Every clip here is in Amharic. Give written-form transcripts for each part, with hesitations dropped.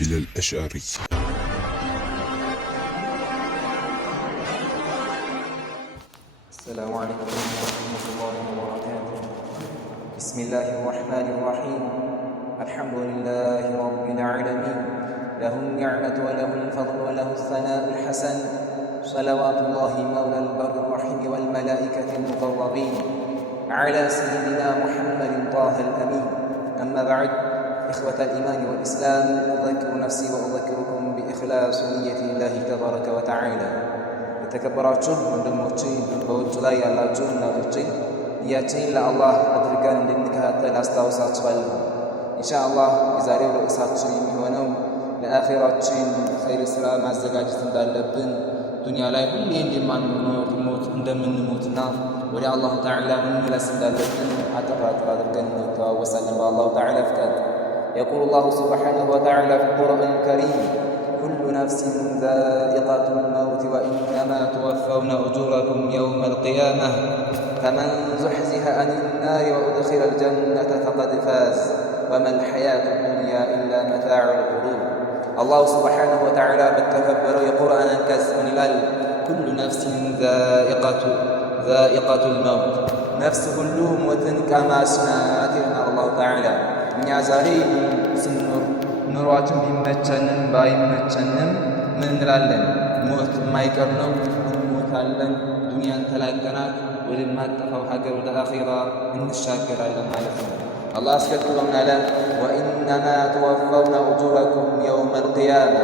بلال الأشعري. السلام عليكم ورحمة الله وبركاته. بسم الله الرحمن الرحيم. الحمد لله رب العالمين، له النعمة وله الفضل وله الثناء الحسن، صلوات الله مولى البر الرحيم والملائكة المقربين على سيدنا محمد طه الأمين. أما بعد، إخوة الإيمان والإسلام، أذكر نفسي وأذكركم بإخلاص نية الله تبارك وتعالى. የተከበራችሁ ወንድሞቼ በውጭ ላይ ያላችሁ እናቶቼ ንያችንን ለአላህ አድርገን እንድንከታተል አስታውሳችኋለሁ። ኢንሻአላህ የዛሬው ርዕሳችን የሚሆነው ለአኺራችን ኸይር ስራ ማዘጋጀት እንዳለብን፣ ዱንያ ላይ ሁሌ እንደምንሞትና ወደ አላህ ተዓላ መመለስ እንዳለብን አጠር አድርገን እንተዋወሳለን በአላሁ ተዓላ ፍቃድ። يقول الله سبحانه وتعالى في القرآن الكريم: كل نفس ذائقة الموت وإنما توفون أجوركم يوم القيامة فمن زحزح عن النار وأدخل الجنة فقد فاز وما الحياة الدنيا إلا متاع الغرور. الله سبحانه وتعالى بالتكبر القرآن كسر كل نفس ذائقة الموت، نفس كلهم وتنكما سنات الله تعالى من يزاري سنور ኑሯችን ቢመቸንም ባይመቸንም ምን እንላለን? ሞት የማይቀር ነው፣ እንሞታለን። ዱንያን ተላቀናት ወደማጠፋው ሀገር ወደ አኺራ እንሻገራለን ማለት ነው። አላህ አስከትሎ ምን አለ? ወኢነማ ትወፈውነ ኡጁረኩም የውመል ቂያማ፣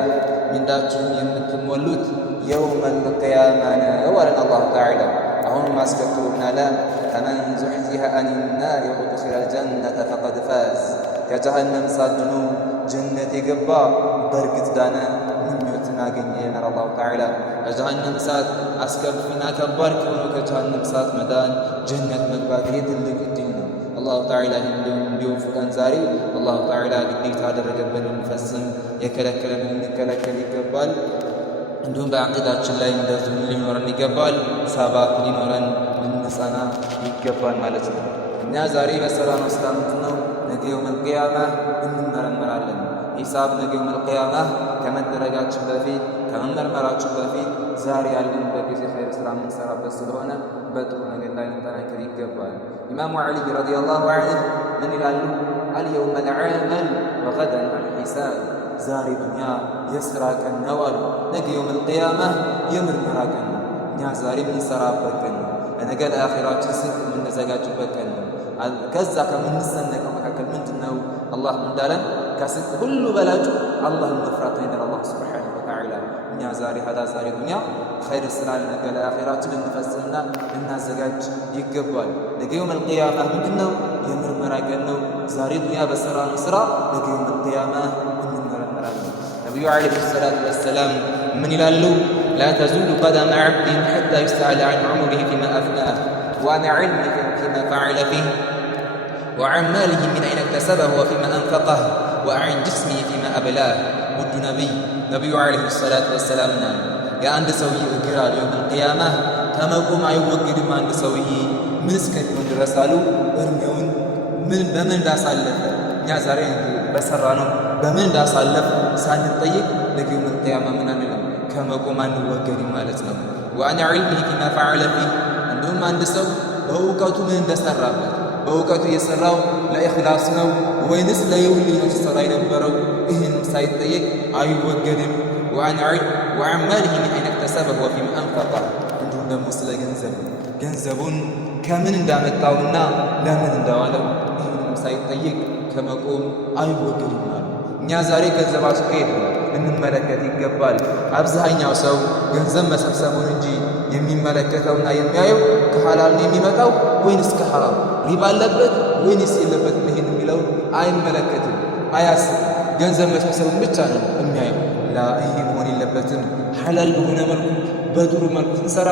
ምንዳችሁን የምትሞሉት የውመል ቂያማ ነው አለን አላሁ ተዓላ። አሁንም አስከትሎ ምን አለ? ፈመን ዙሕዚሀ አኒ ናሪ ወኡድኺለል ጀነተ ፈቀድ ፋዝ፣ ከጀሃነም ሳድኑ ጀነት የገባ በእርግጥ ዳነ፣ ምኞትን አገኘ ይላል አላሁ ተዓላ። ከጀሃነም እሳት አስከፊና ከባድ ከሆነው ከጀሃነም እሳት መዳን ጀነት መግባት ይህ ትልቅ እድል ነው። አላሁ ተዓላ እንዲወፍቀን ዛሬ አላሁ ተዓላ ግዴታ ያደረገብን እንፈጽም፣ የከለከለን እንከለከል ይገባል። እንዲሁም በአቂዳችን ላይ እንደዚሁ ሊኖረን ይገባል፣ ሰባት ሊኖረን ልንጸና ይገባል ማለት ነው። እኛ ዛሬ በሰራነው ስራ ምንድን ነው? ነገ የውመል ቂያማ እንመረመራለን። ሂሳብ ነገ የውመል ቂያማ ከመደረጋችን በፊት ከመመርመራችን በፊት ዛሬ ያለን በጊዜ ኸይር ስራ የምንሰራበት ስለሆነ በጥሩ ነገር ላይ ልንጠናከር ይገባል። ኢማሙ ዓሊ ረዲየላሁ ዐንሁ ምን ይላሉ? አልየውመ ልዓመል ወገደን አልሒሳብ፣ ዛሬ ዱንያ የስራ ቀን ነው አሉ። ነገ የውመል ቂያማ የምርመራ ቀን ነው። እኛ ዛሬ የምንሰራበት ቀን ነው። ለነገ ለአኺራችን ስንቅ የምንዘጋጅበት ቀን ነው። ከዛ ከምንሰነቀው መካከል ምንድን ነው? አላህ እንዳለን ከስንቅ ሁሉ በላጩ አላህን መፍራት ነው ይላል አላህ ሱብሓነሁ ወተዓላ። እኛ ዛሬ ዱንያ ኸይር ስራ ለነገ ለአኺራችን ልንፈጽምና ልናዘጋጅ ይገባል። ነገ የውመል ቂያማ ምንድን ነው? የምርመራ ቀን ነው። ዛሬ ዱንያ በሰራነው ስራ ነገ የውመል ቂያማ እንመረመራለን። ነቢዩ ዓለይሂ ሰላቱ ወሰላም ምን ይላሉ? ላ ተዙሉ ቀደመ ዐብድን ሐታ ዩስአለ ዐን ዑሙሪሂ ፊማ አፍናህ ወዐን ዒልሚሂ ፊማ ፈዐለ ፊህ ወዐን ማሊሂ ሚን አይነ እክተሰበሁ ወፊማ አንፈቀህ ወዐን ጅስሚሂ ፊማ አብላህ። ውዱ ነቢዩ ዓለይሂ ሰላቱ ወሰላም ናሉ የአንድ ሰውዬ እግር አሉ የውመል ቂያማ ከመቆም አይወገድም። አንድ ሰውዬ ምን እስከሚሆን ድረስ አሉ እድሜውን በምን እንዳሳለፈ እኛ ዛሬ በሰራ ነው በምን እንዳሳለፍ ሳንጠይቅ ነገ የውመል ቂያማ ምን አንልም፣ ከመቆም አንወገድም ማለት ነው። ወዐን ዒልሚሂ ፊማ ፈዐለ ፊህ፣ እንዲሁም አንድ ሰው በእውቀቱ ምን እንደሰራበት በእውቀቱ የሰራው ለኢኽላስ ነው ወይንስ ለየውል ነው ሲሰራ የነበረው? ይህን ሳይጠየቅ አይወገድም። ወዐን ማሊሂ ሚን አይነ እክተሰበሁ ወፊማ አንፈቀህ፣ እንዲሁም ደግሞ ስለ ገንዘቡን ከምን እንዳመጣውና ለምን እንዳዋለው ይህንም ሳይጠየቅ ከመቆም አይወገድም አሉ። እኛ ዛሬ ገንዘባችን ከየት ነው ልንመለከት ይገባል። አብዛኛው ሰው ገንዘብ መሰብሰቡን እንጂ የሚመለከተውና የሚያየው ከሐላል ነው የሚመጣው ወይንስ ከሐራም፣ ሪባ አለበት ወይንስ የለበትም፣ ይሄን የሚለውን አይመለከትም፣ አያስብም። ገንዘብ መሰብሰቡን ብቻ ነው የሚያየው። ላ ይሄ መሆን የለበትም። ሐላል በሆነ መልኩ በጥሩ መልኩ እንስራ፣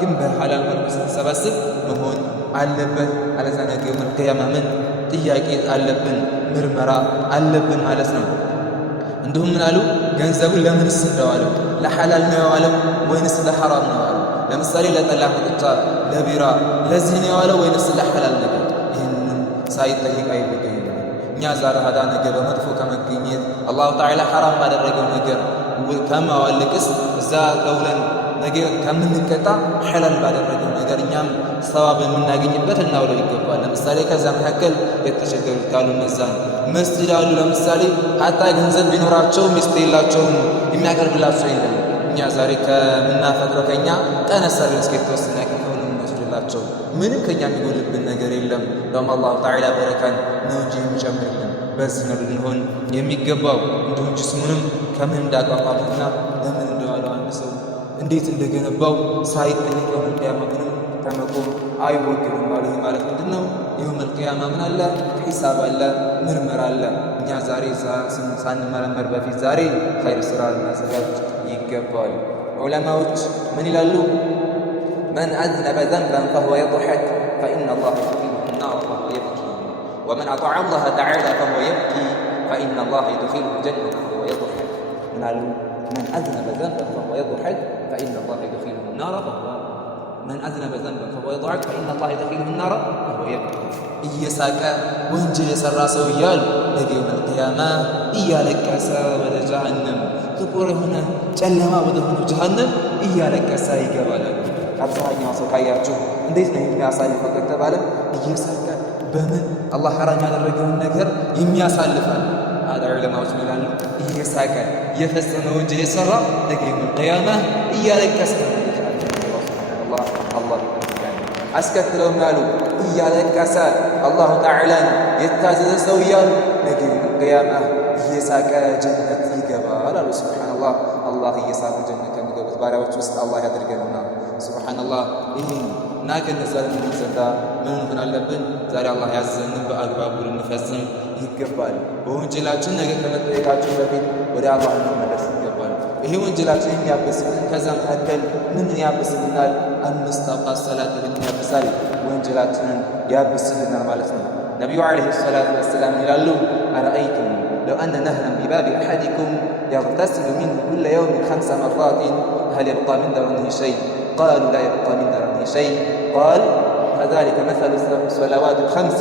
ግን በሐላል መልኩ ስንሰበስብ መሆን አለበት። አለዛ ነገ የውመል ቂያማ ምን ጥያቄ አለብን፣ ምርመራ አለብን ማለት ነው። እንዲሁም ምን አሉ? ገንዘቡን ለምንስ እንደዋለው፣ ለሐላል ነው የዋለው ወይንስ ለሐራም ነው የዋለው? ለምሳሌ ለጠላ መጠጫ፣ ለቢራ፣ ለዚህ ነው የዋለው ወይንስ ለሐላል ነገር? ይህንን ሳይጠይቅ አይወገድም። እኛ ዛሬ ሀዳ ነገር በመጥፎ ከመገኘት አላሁ ተዓላ ሐራም ባደረገው ነገር ከማዋልቅስ እዛ ለውለን ነገ ከምንቀጣ ሐላል ባደረገው ነገር እኛም ሰዋብ የምናገኝበት እናውለው ይገባል። ለምሳሌ ከዛ መካከል የተቸገሩት ካሉ እነዛን መስጂድ አሉ። ለምሳሌ ሀታ ገንዘብ ቢኖራቸው ሚስት የላቸውም የሚያቀርብላቸው የለም። እኛ ዛሬ ከምናፈጥረው ከኛ ቀነስ አድርገን እስከ የተወሰነ ከሆነ የምንወስድላቸው ምንም ከኛ የሚጎልብን ነገር የለም። እንደውም አላሁ ተዓላ በረካን ነው እንጂ የሚጨምርልን። በዚህ ነው ልንሆን የሚገባው። እንዲሁም ጅስሙንም ከምን እንዳቋቋመና ለምን እንደዋለው አንድ ሰው እንዴት እንደገነባው ሳይጠይቀው ቅያማንም ከመቆም አይወግድም ማለት ምንድን ነው? የውመል ቂያማ ምን አለ? ሒሳብ አለ፣ ምርመራ አለ። እኛ ዛሬ ሳንመረመር በፊት ዛሬ ኸይር ስራ ልናዘጋጅ ይገባል። ዑለማዎች ምን ይላሉ? መን አዝነበ ዘንበን ፈሁወ የضሐክ ፈኢነ አላህ ዩድኺሉሁ ናር ፈሁወ የብኪ ወመን አጠዐ አላህ ተዓላ ፈሁወ የብኪ ፈኢነ አላህ ዩድኺሉሁ ጀነተ ፈሁወ የضሐክ። ምን አሉ? መን አዝነበ ዘንበን ፈሁወ የضሐክ ፈኢነ አላህ ዩድኺሉሁ ናር ፈሁወ من أذنب ذنبا فهو يضحك فإن الله يدخله النار فهو يبكي እየሳቀ ወንጀል የሰራ ሰው እያሉ ነገ የውመል ቂያማ እያለቀሰ ወደ ጀሃነም ጥቁር የሆነ ጨለማ ወደ ሆነ ጀሃነም እያለቀሰ ይገባል። አብዛኛው ሰው ካያችሁ እንዴት ነው የሚያሳልፈው ከተባለ እየሳቀ በምን አላህ ሐራም ያደረገውን ነገር የሚያሳልፋል። ዑለማዎች ይላሉ እየሳቀ የፈጸመ ወንጀል የሰራ ነገ የውመል ቂያማ እያለቀሰ አስከትለው ምናሉ እያለቀሰ አላሁ ተዓላን የታዘዘ ሰው እያሉ ነገ ቅያማ እየሳቀ ጀነት ይገባል አሉ። ሱብሓነላህ። አላህ እየሳቁ ጀነት ከሚገቡት ባሪያዎች ውስጥ አላህ ያደርገንና ሱብሓነላህ። ይህ እና ከነዛ ለምን ዘንዳ ምን ሆን አለብን? ዛሬ አላህ ያዘንን በአግባቡ ልንፈጽም ይገባል። በወንጀላችን ነገ ከመጠየቃችን በፊት ወደ አላህ ልንመለስ ይገባል። ይሄ ወንጀላችን የሚያበስልን ከዛ መካከል ምን ያበስልናል? 5 አውቃት ሰላት ያበሳል፣ ወንጀላችንን ያበስልናል ማለት ነው። ነቢዩ ዓለይሂ ሰላቱ ወሰላም ይላሉ አረአይቱም ለው አነ ነህረን ቢባቢ አሐዲኩም የግተሲሉ ሚንሁ ኩለ የውሚን 5 መራትን ሀል የብቃ ሚን ደረኒሂ ሸይ? ቃሉ ላ የብቃ ሚን ደረኒሂ ሸይ ቃል ፈዛሊከ መሰሉ ሰለዋት الخمس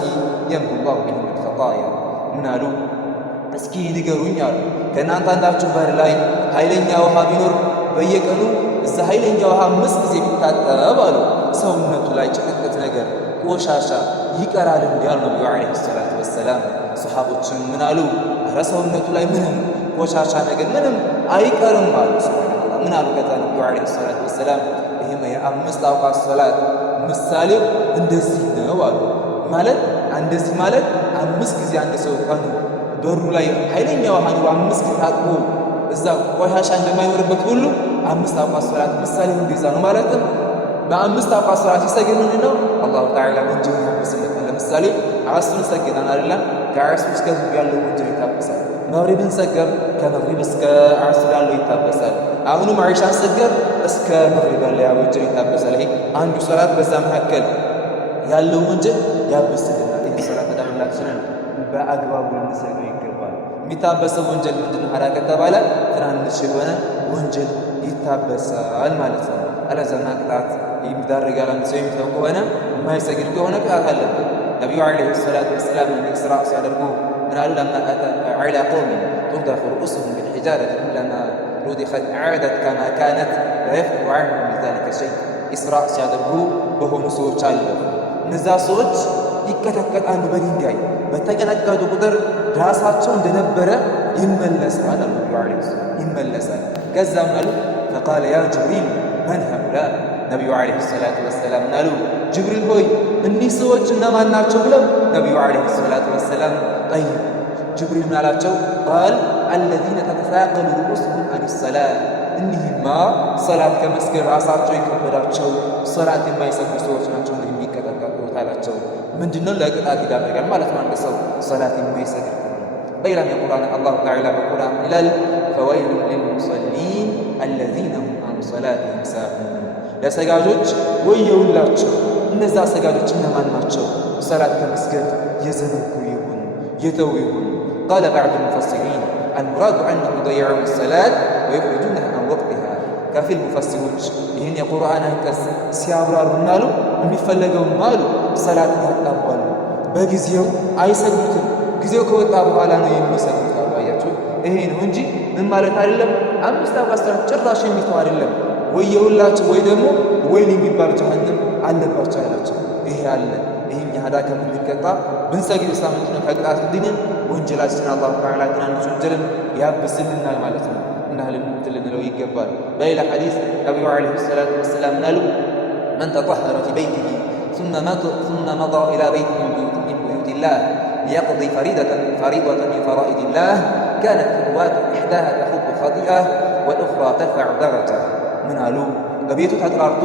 የምሁ ላሁ ቢሂም አልኸጣያ። ምን አሉ? እስኪ ንገሩኝ አሉ። ከእናንተ አንዳችሁ በር ላይ ኃይለኛ ውሃ ቢኖር በየቀኑ እዛ ኃይለኛ ውሃ 5 ጊዜ ቢታጠብ አሉ ሰውነቱ ላይ ጭቅቅት ነገር ቆሻሻ ይቀራል እንዲያሉ ነቢዩ ዓለይሂ ሰላቱ ወሰላም። ሰሓቦችን ምን አሉ? ኧረ ሰውነቱ ላይ ምንም ቆሻሻ ነገር ምንም አይቀርም አሉ። ሱብሓነላህ። ምን አሉ? ከዛ ነቢዩ ዓለይሂ ሰላቱ ወሰላም ይህም የ5 አውቃት ሰላት ምሳሌው እንደዚህ ነው አሉ። ማለት እንደዚህ ማለት 5 ጊዜ አንድ ሰው ቀኑ በሩ ላይ ኃይለኛ ውሃ ኑሮ 5 ጊዜ ታጥቦ እዛ ቆሻሻ እንደማይኖርበት ሁሉ 5 አውቃት ሰላት ምሳሌው እንደዛ ነው። ማለትም በ5 አውቃት ሰላት ሲሰግድ ምንድን ነው አላሁ ተዓላ ወንጀል ያብስለታል። ለምሳሌ ዐስርን ሰግደን አይደለም? ከዐስር እስከ ዙህር ያለው ወንጀል ይታበሳል። መግሪብን ሰገብ ከመግሪብ እስከ ዐስር ያለው ይታበሳል። አሁንም ዒሻን ሰገብ እስከ መግሪብ ያለው ወንጀል ይታበሳል። ይሄ አንዱ ሰላት በዛ መካከል ያለው ወንጀል ያብስልናል። ይህ ሰላት ተዳምላችንን በአግባቡ ልንሰግደው ይገባል። የሚታበሰው ወንጀል ምንድነው ሐራ ከተባለ ትናንሽ የሆነ ወንጀል ይታበሳል ማለት ነው። አለዛና ቅጣት የሚዳረጋል። አንድ ሰው የሚተው ከሆነ የማይሰግድ ከሆነ ቅጣት አለበት። ነቢዩ ዓለይሂ ሰላቱ ወሰላም ኢስራእ ሲያደርጉ ምን አሉ? ለማ አተ ዐላ ቀውሚን ቱርደፉ ሩኡሱሁም ቢልሒጃረቲ ኩለማ ሩዲኸት ዐደት ከማ ካነት ላ የፍቱሩ ዐንሁም ቢዛሊከ ሸይ። ኢስራእ ሲያደርጉ በሆኑ ሰዎች አለ። እነዛ ሰዎች ይቀጠቀጣሉ በድንጋይ በተቀጠቀጡ ቁጥር ራሳቸው እንደነበረ ይመለሳል አሉ ነቢዩ ዓለይሂ ሰላም። ይመለሳል። ከዛም አሉ ፈቃለ ያ ጅብሪል መን ሀኡላ? ነቢዩ ዓለይሂ ሰላቱ ወሰላም አሉ ጅብሪል ሆይ እኒህ ሰዎች እነማን ናቸው ብለው ነቢዩ ዓለይሂ ሰላቱ ወሰላም ጠይቁ። ጅብሪል ምን አላቸው? ቃል አለዚነ ተተሳቀሉ ሩኡሱሁም አን ሰላት፣ እኒህማ ሰላት ከመስገድ ራሳቸው የከበዳቸው ሰላት የማይሰግዱ ሰዎች ናቸው እንዲህ የሚቀጠቀጡት አላቸው። ምንድነው? ለቅጣት ይዳረጋል ማለት ነው አንድ ሰው ሰላት የማይሰግድ ከሆነ። በሌላም የቁርአን አላሁ ተዓላ በቁርአን ይላል ፈወይሉን ሊልሙሰሊን አለዚነ ሁም አን ሰላቲሂም ሳሁን። ለሰጋጆች ወየውላቸው። እነዛ ሰጋጆች እነማን ናቸው? ሰላት ከመስገድ የዘነጉ ይሁን የተው ይሁን። ቃለ ባዕዱ ሙፈሲሪን አልሙራዱ አነሁም ይضይዑነ ሰላት ወዩኽሪጁነሃ አን ወቅቲሃ። ከፊል ሙፈሲሮች ይህን የቁርአን አንቀጽ ሲያብራሩና አሉ የሚፈለገውም አሉ ሰላት ያጣባሉ፣ በጊዜው አይሰግዱትም፣ ጊዜው ከወጣ በኋላ ነው የሚሰጡት። አያችሁ፣ ይሄ ነው እንጂ ምን ማለት አይደለም። 5 አውቃት ሰላት ጭራሽ የሚተው አይደለም። ወይ የሁላችሁ ወይ ደግሞ ወይን የሚባል ጀሃነም አለባቸው ያላቸው ይሄ አለ። ይሄም ያህዳ ከምንቀጣ ብንሰግድ ሳምንት ነው ከቅጣት ድንን ወንጀላችን አላህ ተዓላ ትናንሽ ወንጀልን ያብስልናል ማለት ነው። እና ልንለው ይገባል። በሌላ ሐዲስ ነቢዩ ዓለይሂ ሰላቱ ወሰላም ናሉ መን ተጠሀረ ፊ በይቲሂ ثم مضى إلى بيت من بيوت الله ليقضي فريضة من فرائض الله كانت خطوات إحداها تخط خطيئة والأخرى ترفع درجة من አሉ በቤቱ ተጠራርቶ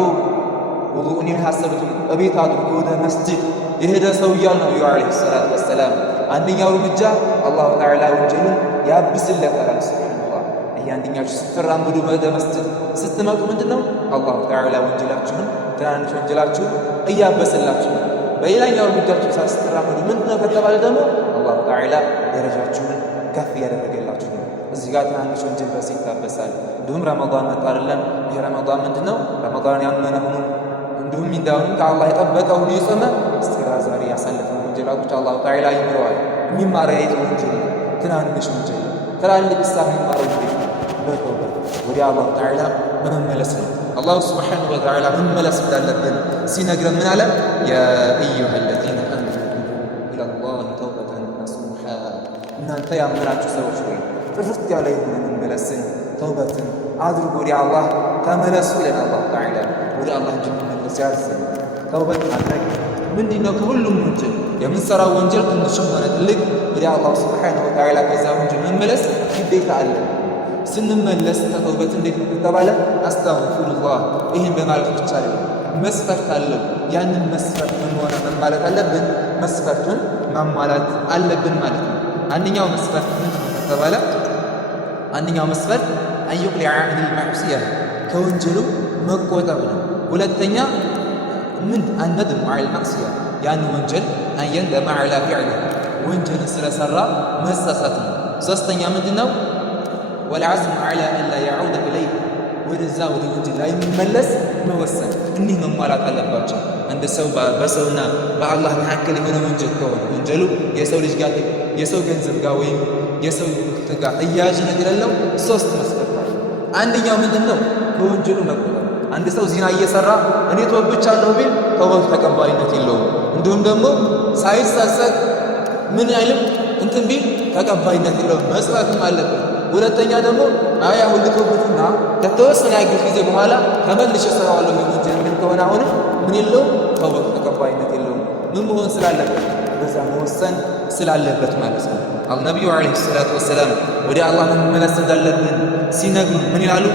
ውዱእን ያሰሩት በቤት አድርጎ ወደ መስጂድ የሄደ ሰው እያሉ ነቢዩ ዓለይሂ ሰላቱ ወሰላም አንደኛው እርምጃ አላሁ ተዓላ ወንጀሉን ያብስለታል። ሱብሃነላህ። ይሄ አንደኛችሁ ስትራመዱ ወደ መስጂድ ስትመጡ ምንድነው አላሁ ተዓላ ወንጀላችሁን ትናንሽ ወንጀላችሁን እያበስላችሁ ነው። በሌላኛው እርምጃችሁ ስትራመዱ ምንድነው ከተባለ ደግሞ አላሁ ተዓላ ደረጃችሁን ከፍ ያደረገላችሁ ነው። እዚህ ጋር ትናንሽ ወንጀል በስ ይታበሳል። እንዲሁም ረመዳን መጣ አይደለም? ይህ ረመዳን ምንድነው? ረመዳን ያመነ ሆኖ እንዲሁም እንዳሁን ከአላህ የጠበቀ ሆኖ የጾመ እስከ ዛሬ ያሳለፈው ወንጀላቶች አላሁ ተዓላ ይምረዋል። የሚማረው የት ወንጀል? ትናንሽ ወንጀል። ትላልቅ ሳ የሚማረው በተውበት ወደ አላሁ ተዓላ በመመለስ ነው። አላሁ ስብሓነሁ ወተዓላ መመለስ እንዳለብን ሲነግረን ምን አለ? ያ አዩሃ አለዚነ አመኑ ኢለላሂ ተውበተን ነሱሃ፣ እናንተ ያመናችሁ ሰዎች ሆይ ጥርት ያለ የሆነ መመለስን ተውበትን አድርጎ ወደ አላህ ተመለሱ ይለን አላሁ ተዓላ። ወደ አላህ እንድንመለስ ያዘን። ተውበት ማድረግ ምንድነው? ከሁሉም ወንጀል የምንሰራው ወንጀል ትንሽም ሆነ ትልቅ ወደ አላህ ስብሓነሁ ወተዓላ ከዛ ወንጀል መመለስ ግዴታ አለ። ስንመለስ ተተውበት እንዴት ተባለ? አስተግፊሩላህ። ይህን በማለት ብቻ አይደለም፣ መስፈርት አለው። ያንን መስፈርት ምን ሆነ ማለት አለብን? መስፈርቱን ማሟላት አለብን ማለት ነው። አንደኛው መስፈርት ምንድን ነው ከተባለ አንደኛው መስፈርት አንዩቅሊዐ ዐኒል መዕሲያ ከወንጀሉ መቆጠብ ነው። ሁለተኛ ምን አንነድም ዐለል መዕሲያ ያን ወንጀል አንየንደመ ዐላ ፊዕሊሂ ወንጀልን ስለሰራ መጸጸት ነው። ሶስተኛ ምንድነው? ወልዐዝሙ ዐላ አላ የዑደ ኢለይህ ወደዛ ወደ ወንጀል ላይ የሚመለስ መወሰን። እኒህ መሟላት አለባቸው። አንድ ሰው በሰውና በአላህ መካከል የሆነ ወንጀል ከሆነ ወንጀሉ የሰው ልጅ ጋር የሰው ገንዘብ ጋር ወይም የሰው ጋር እያያዥ ነገር ያለው 3 መስፈርት አለ። አንደኛው ምንድነው? ከወንጀሉ መቆጠብ። አንድ ሰው ዚና እየሰራ እኔ ተወብቻለሁ ቢል ተውበቱ ተቀባይነት የለውም። እንዲሁም ደግሞ ሳይጸጸት ምን አይልም እንትን ቢል ተቀባይነት የለውም፣ መጽናትም አለበት። ሁለተኛ ደግሞ አያ ሁሉ ተውበትና ከተወሰነ ያክል ጊዜ በኋላ ተመልሼ እሰራዋለሁ ወንጀል ምን ከሆነ አሁንም ምን የለውም፣ ተውበቱ ተቀባይነት የለውም። ምን መሆን ስላለበት? በዛ መወሰን ስላለበት ማለት ነው። ነቢዩ ዓለይሂ ሰላቱ ወሰላም ወደ አላህ መመለስ እንዳለብን ሲነግሩን ምን ይላሉ?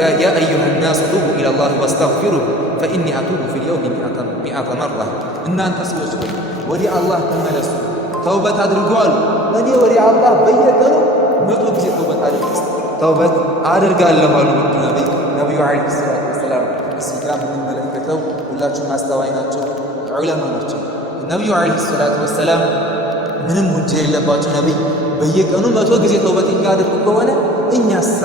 ያ አዩሃ ናስ ቱቡ ኢለላህ ወስተግፊሩሁ ፈኢኒ አቱቡ ፊል የውሚ ሚአተ መራ። እናንተ ሰዎች ሆይ ወደ አላህ ተመለሱ፣ ተውበት አድርጉ አሉ። እኔ ወደ አላህ በየቀኑ 100 ጊዜ ተውበት አድርጋለሁ አሉ። ነቢዩ ዓለይሂ ሰላቱ ወሰላም። እዚህ ጋር የምንመለከተው ሁላችሁም አስተዋይ ናቸው፣ ዑለማ ናቸው። ነቢዩ ዓለይሂ ሰላቱ ወሰላም ምንም ወንጀል የለባቸው ነቢይ በየቀኑ 100 ጊዜ ተውበት የሚያደርጉ ከሆነ እኛሳ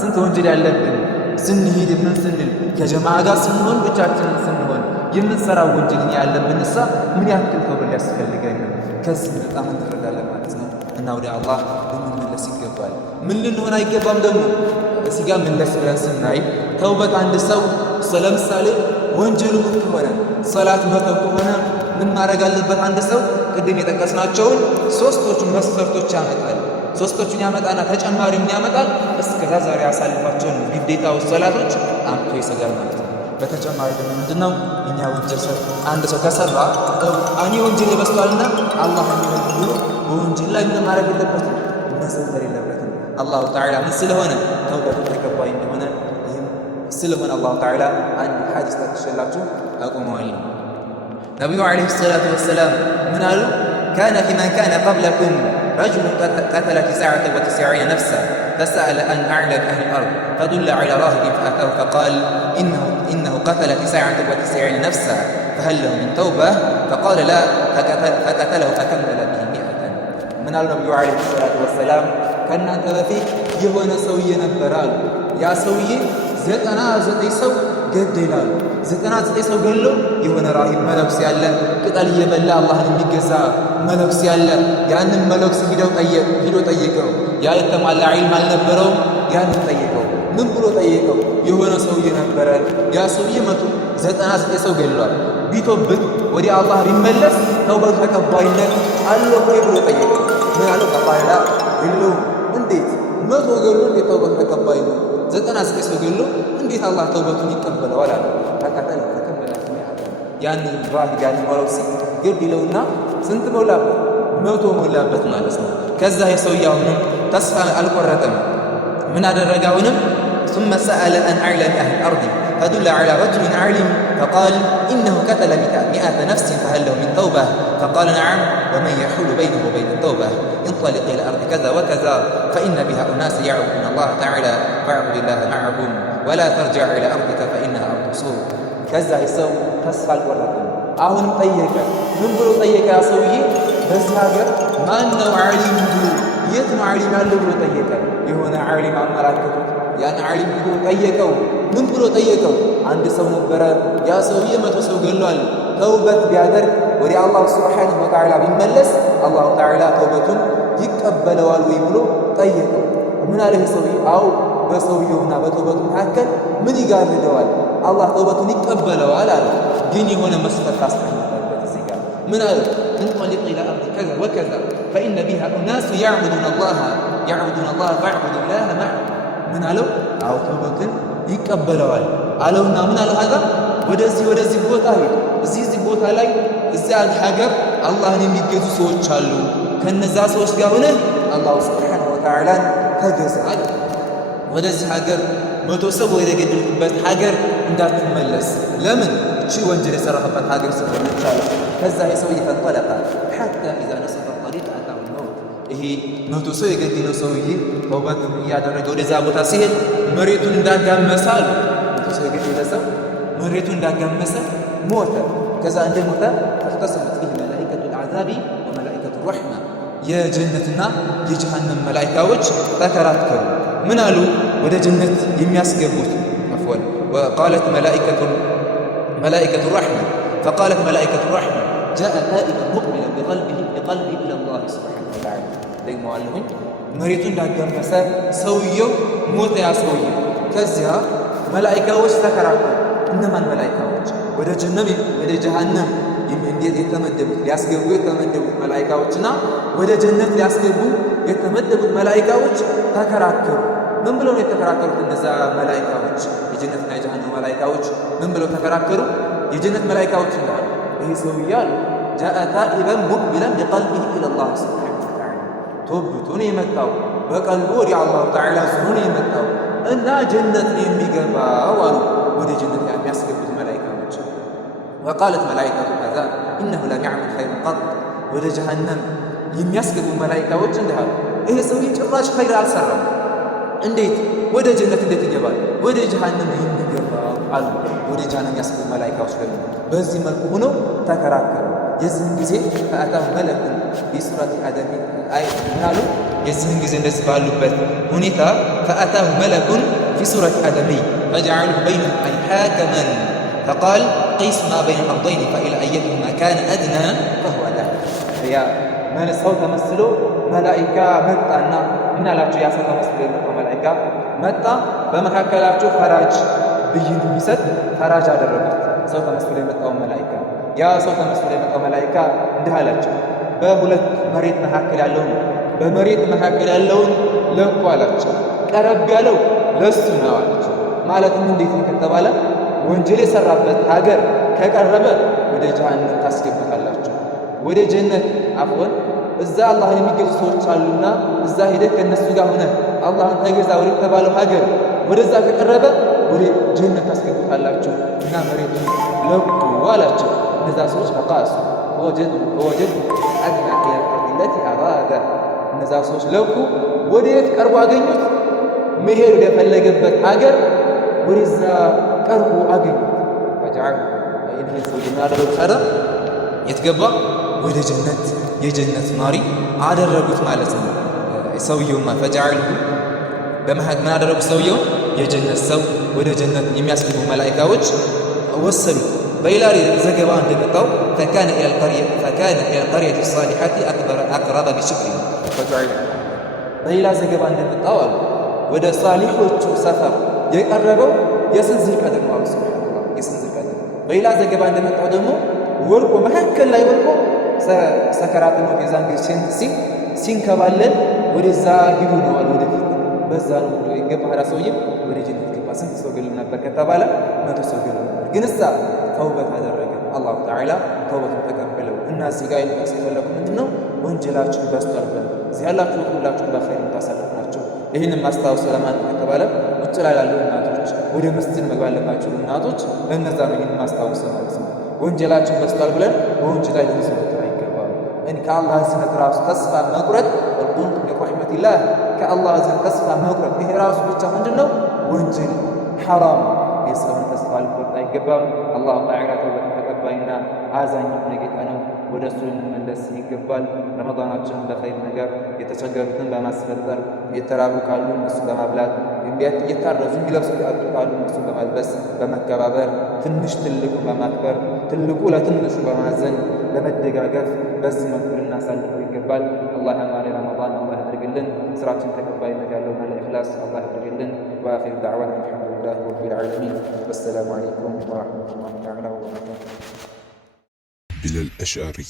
ስንት ወንጀል ያለብን? ስንሄድ ምን ስንል ከጀማዓ ጋር ስንሆን ብቻችንን ስንሆን የምንሰራው ወንጀል ያለብንሳ ምን ያክል ተውበት ያስፈልገን? ከዚህ በጣም እንረዳለን ማለት ነው። እና ወደ አላህ ልንመለስ ይገባል። ምን ልንሆን አይገባም ደግሞ እዚህ ጋር መለስ ብለን ስናይ ተውበት አንድ ሰው ለምሳሌ ወንጀሉ ምን ከሆነ ሰላት መተው ከሆነ ምን ማድረግ አለበት? አንድ ሰው ቅድም የጠቀስናቸውን 3ቱን መስፈርቶች ያመጣል። 3ቱን ያመጣና ተጨማሪ ምን ያመጣል? እስከዛ ዛሬ ያሳልፋቸውን ግዴታው ሰላቶች አምጥቶ ይሰጋል ማለት ነው። በተጨማሪ ደግሞ ምንድነው እኛ ወንጀል አንድ ሰው ከሰራ እኔ ወንጀል ይበስቷልና አላህ የሚወዱ በወንጀል ላይ ምን ማድረግ የለበትም? መዘውተር የለበትም። አላሁ ተዓላ ምን ስለሆነ ተውበቱ ተቀባይ እንደሆነ ይህም ስለሆነ አላሁ ተዓላ አንድ ሐዲስ ጠቅሼላችሁ አቁመዋለሁ። ነቢዩ ዓለይሂ ሰላቱ ወሰላም ምን አሉ? ካነ ፊመን ካነ ቀብለኩም ረጅሉን ቀተለ 99 ነፍሳ ፈሰአለ አን አዕለም አህሊ ልአርድ ፈዱለ ዐላ ራሂብን ፈአተው ፈቃል ኢነሁ ቀተለ 99 ነፍሳ ፈሀል ለሁ ሚን ተውባ ፈቃለ ላ ፈቀተለሁ ፈከመለ ቢሂ ሚአተን። ምን አሉ ነቢዩ ዓለይሂ ሰላቱ ወሰላም? ከእናንተ በፊት የሆነ ሰውዬ ነበረ አሉ። ያ ሰውዬ 99 ሰው ገደላሉ። 99 ሰው ገሎ የሆነ ራሂብ መነኩሴ ያለ ቅጠል እየበላ አላህን የሚገዛ መነኩሴ ያለ ያንን መነኩሴ ሂዶ ጠየቀው። ያ የተሟላ ዒልም አልነበረው። ያንን ጠየቀው። ምን ብሎ ጠየቀው? የሆነ ሰውዬ ነበረ። ያ ሰውዬ 99 ሰው ገሏል። ቢቶብት ወደ አላህ ቢመለስ ተውበቱ ተቀባይነት አለው ወይ ብሎ ጠየቀው። ምን አለው? ተቃላ ሁሉ እንዴት 100 ገሎ እንዴት ተውበቱ ተቀባይነት 99 ሰው ገሎ እንዴት አላህ ተውበቱን ይቀበለዋል? አለ ተቀጠለ ተቀበለ ያን ራሂብ ያን መነኩሴ ገድለውና ስንት ሞላበት? 100 ሞላበት ማለት ነው። ከዛ የሰውዬ አሁንም ተስፋ አልቆረጠም። من أدرجاونم ثم سأل أن أعلم أهل الأرض فدل على رجل عالم فقال إنه قتل 100 نفس فهل له من توبة؟ فقال نعم ومن يحول بينه وبين التوبة انطلق إلى أرض كذا وكذا فإن بها أناس يعبدون الله تعالى فاعبد الله معهم ولا ترجع إلى أرضك فإنها أرض سوء. كذا يسوي تسفى الورقة አሁንም ጠየቀ። ምን ብሎ ጠየቀ? ያ ሰውዬ በዚህ ሀገር ማን ነው ዓሊም ብሎ የት ነው ዓሊም ያለው ብሎ ጠየቀ። የሆነ ዓሊም አመላከቱት። ያን ዓሊም ብሎ ጠየቀው። ምን ብሎ ጠየቀው? አንድ ሰው ነበረ። ያ ሰውዬ 100 ሰው ገሏል። ተውበት ቢያደርግ ወደ አላህ ሱብሓነሁ ወተዓላ ቢመለስ አላሁ ተዓላ ተውበቱን ይቀበለዋል ወይ ብሎ ጠየቀው። ምን አለ ሰውዬ? አው በሰውየውና በተውበቱ መካከል ምን ይጋርደዋል? አላህ ተውበቱን ይቀበለዋል አለ። ግን የሆነ መስፈርት አስቀመጠበት እዚህ ጋር ምን አለ? እንጠሊቅ ኢላ አርድ ከዛ ወከዛ ፈኢነ ቢሃ ኡናስ ያዕቡዱነ አላህ ፈዕቡዱ ላህ መዕ ምን አለው? አዎ ተውበትን ይቀበለዋል አለውና ምን አለው? ሀዛ ወደዚህ ቦታ ሄድ። እዚህ ቦታ ላይ እዚያ ሀገር አላህን የሚገዙ ሰዎች አሉ። ከነዛ ሰዎች ጋር ሆነህ አላሁ ሱብሓነሁ ወተዓላን ተገዛ አለ። ወደዚህ ሀገር 100 ሰው ወደ ገደልክበት ሀገር እንዳትመለስ። ለምን? እቺ ወንጀል የሰራህበት ሀገር ስለሆነች አለ። ከዛ የሰውዬ ፈንጠለቀ ሐታ ኢዛ ነሰፈ ጠሪቅ አታሁ መውት። ይሄ 100 ሰው የገደለው ሰውዬ ተውበት እያደረገ ወደዛ ቦታ ሲሄድ መሬቱን እንዳጋመሰ አሉ። 100 ሰው የገደለ ሰው መሬቱን እንዳጋመሰ ሞተ። ከዛ እንደሞተ ተተሰመት ፊህ መላኢከቱል ዐዛቢ ወመላኢከቱር ረሕማ የጀነትና የጀሃነም መላኢካዎች ተከራከሩ። ምን አሉ? ወደ ጀነት የሚያስገቡት አፍወን وقالت ملائكة الرحمة فقالت ملائكة الرحمة جاء تائبا مقبلا بقلبه إلى الله سبحانه وتعالى دايما علمون مريتون እንዳጋመሰ ሰውየው ሞተ። ያ ሰውየው ከዚያ መላኢካዎች ተከራከሩ። እነማን መላኢካዎች? ወደ ጀሃነም የተመደቡት ሊያስገቡ የተመደቡት መላኢካዎችና ወደ ጀነት ሊያስገቡ የተመደቡት መላኢካዎች ተከራከሩ። ምን ብለው ነው የተከራከሩት? እነዛ መላኢካዎች የጀነትና የጀሃነም መላኢካዎች ምን ብለው ተከራከሩ? የጀነት መላኢካዎች እንዳሉ ይሄ ሰውዬ አሉ ጃአ ታኢበን ሙቅቢለን ቢቀልቢሂ ኢለላህ ሱብሓነሁ ወተዓላ ተወብቶ ነው የመጣው፣ በቀልቡ ወደ አላሁ ተዓላ ዙሮ ነው የመጣው እና ጀነት ነው የሚገባው አሉ። ወደ ጀነት የሚያስገቡት መላኢካዎች وقالت ملائكة العذاب إنه لم يعمل خيرا قط ወደ ጀሃነም የሚያስገቡ መላኢካዎች እንዳሉ ይሄ ሰውዬ ጭራሽ ኸይር አልሰራም። እንዴት ወደ ጀነት እንዴት ይገባል? ወደ ጀሃነም የሚገባው አሉ። ወደ ጀሃነም የሚያስገቡ መላኢካዎች ደግሞ በዚህ መልኩ ሆነው ተከራከሩ። የዚህን ጊዜ ፈአታሁ መለኩን ቢሱረቲ አደሚ ምናሉ? የዚህን ጊዜ እንደዚህ ባሉበት ሁኔታ ፈአታሁ መለኩን ፊሱረቲ አደሚ ፈጀዐለሁ በይነሁም ሐከመን ፈቃል ቂስ ማ በይነ አርደይን ፈኢላ አየቱሁማ ካነ አድና ፈሁወ ለክ። ያ ሰው ተመስሎ መላኢካ መጣና ምን አላቸው? ያ ሰው ተመስሎ የመጣው መላኢካ መጣ፣ በመካከላቸው ፈራጅ ብይን የሚሰጥ ፈራጅ አደረጉት። ሰው ተመስሎ የመጣው መላኢካ ያ ሰው ተመስሎ የመጣው መላኢካ እንዲህ አላቸው፣ በሁለት መሬት መካከል ያለውን በመሬት መካከል ያለውን ለኩ አላቸው። ቀረብ ያለው ለሱ ነው አላቸው። ማለትም እንዴት ነው ከተባለ ወንጀል የሰራበት ሀገር ከቀረበ ወደ ጀሃነም ታስገቡታላችሁ። ወደ ጀነት አፍወን እዛ አላህን የሚገዙ ሰዎች አሉና እዛ ሄደህ ከነሱ ጋር ሆነ አላህን ተገዛ ወደ ተባለው ሀገር ወደዛ ከቀረበ ወደ ጀነት ታስገቡታላችሁ እና መሬቱን ለቁ አላቸው። እነዛ ሰዎች ፈቃሱ ወጀዱ አድና ኢላ አርድ ለቲ አራደ። እነዛ ሰዎች ለቁ፣ ወደ የት ቀርቦ አገኙት? መሄድ ወደፈለገበት ሀገር ወደዛ ቀርቦ አገኙት። ፈጀዐሉ ይህን ሰው አደረጉት። ታዲያ የት ገባ? ወደ ጀነት፣ የጀነት ኗሪ አደረጉት ማለት ነው። ሰውየውማ ፈጀዐሉ ምን አደረጉት? ሰውየው የጀነት ሰው ወደ ጀነት የሚያስገቡ መላኢካዎች ወሰዱ። በሌላ ዘገባ እንደመጣው ፈካነ ኢለልቀርየቲ ሳሊሐቲ አቅረበ ቢሽክሪ። በሌላ ዘገባ እንደመጣው አሉ ወደ ሳሊሖቹ ሰፈር የቀረበው የስንት ዝልቀድር ነው አሉ። ሱብሓነላህ የስንት ዝልቀድር። በሌላ ዘገባ እንደመጣው ደግሞ ወርቆ መካከል ላይ ወርቆ ሰከራት ሞት የዛን ጊዜ ሲንከባለን ወደዛ ሂዱ ነው አሉ። ወደፊት በዛ ነው የገባ ሀዳ ሰውዬ ወደ ጀነት ገባ። ስንት ሰው ገሎ ነበር ከተባለ 100 ሰው ገሎ ነበር። ግን እሳ ተውበት አደረገ። አላሁ ተዓላ ተውበቱን ተቀበለው። እና እዚህ ጋር ይልቀስ የፈለጉ ምንድነው ወንጀላችሁ በዝቷል ብለን እዚህ ያላችሁ ሁላችሁም በኸይር ታሳልፉ ናቸው። ይህንን ማስታወስ ለማን ከተባለ ውጭ ላይ ላሉ እናቶች፣ ወደ መስጂድ መግባት ለማይችሉ እናቶች እነዛ ነው ይህን ማስታወስ ማለት ነው። ወንጀላችን በዝቷል ብለን በወንጀል ላይ ልንዘወትር አይገባም። ከአላህ እዝነት ራሱ ተስፋ መቁረጥ ወልቁኑጡ ሚን ረሕመቲላህ ከአላህ እዝነት ተስፋ መቁረጥ ይሄ ራሱ ብቻ ምንድነው ወንጀል ሐራም የሰውን ተስፋ ልንቆርጥ አይገባም። አላሁ ተዓላ ተውበትን ተቀባይና አዛኝ የሆነ ጌታ ነው። ወደ እሱ ልንመለስ ይገባል። ረመዳናችንን በኸይር ነገር የተቸገሩትን በማስፈጠር የተራቡ ካሉ እነሱ በማብላት የታረዙ የሚለብሱ ያጡ ካሉ እነሱ በማልበስ በመከባበር ትንሽ ትልቁን በማክበር ትልቁ ለትንሹ በማዘን በመደጋገፍ በዚህ መልኩ ልናሳልፈው ይገባል። አላህ ያማረ ረመዳን አላህ ያድርግልን። ስራችን ተቀባይነት ያለውና ለኢኽላስ አላህ ያድርግልን። ወአኺሩ ዳዕዋና አልሐምዱሊላሂ ረቢል ዓለሚን ወሰላሙ ዓለይኩም ወረሕመቱላሂ ተዓላ ወበረካቱህ። بلال الأشعري.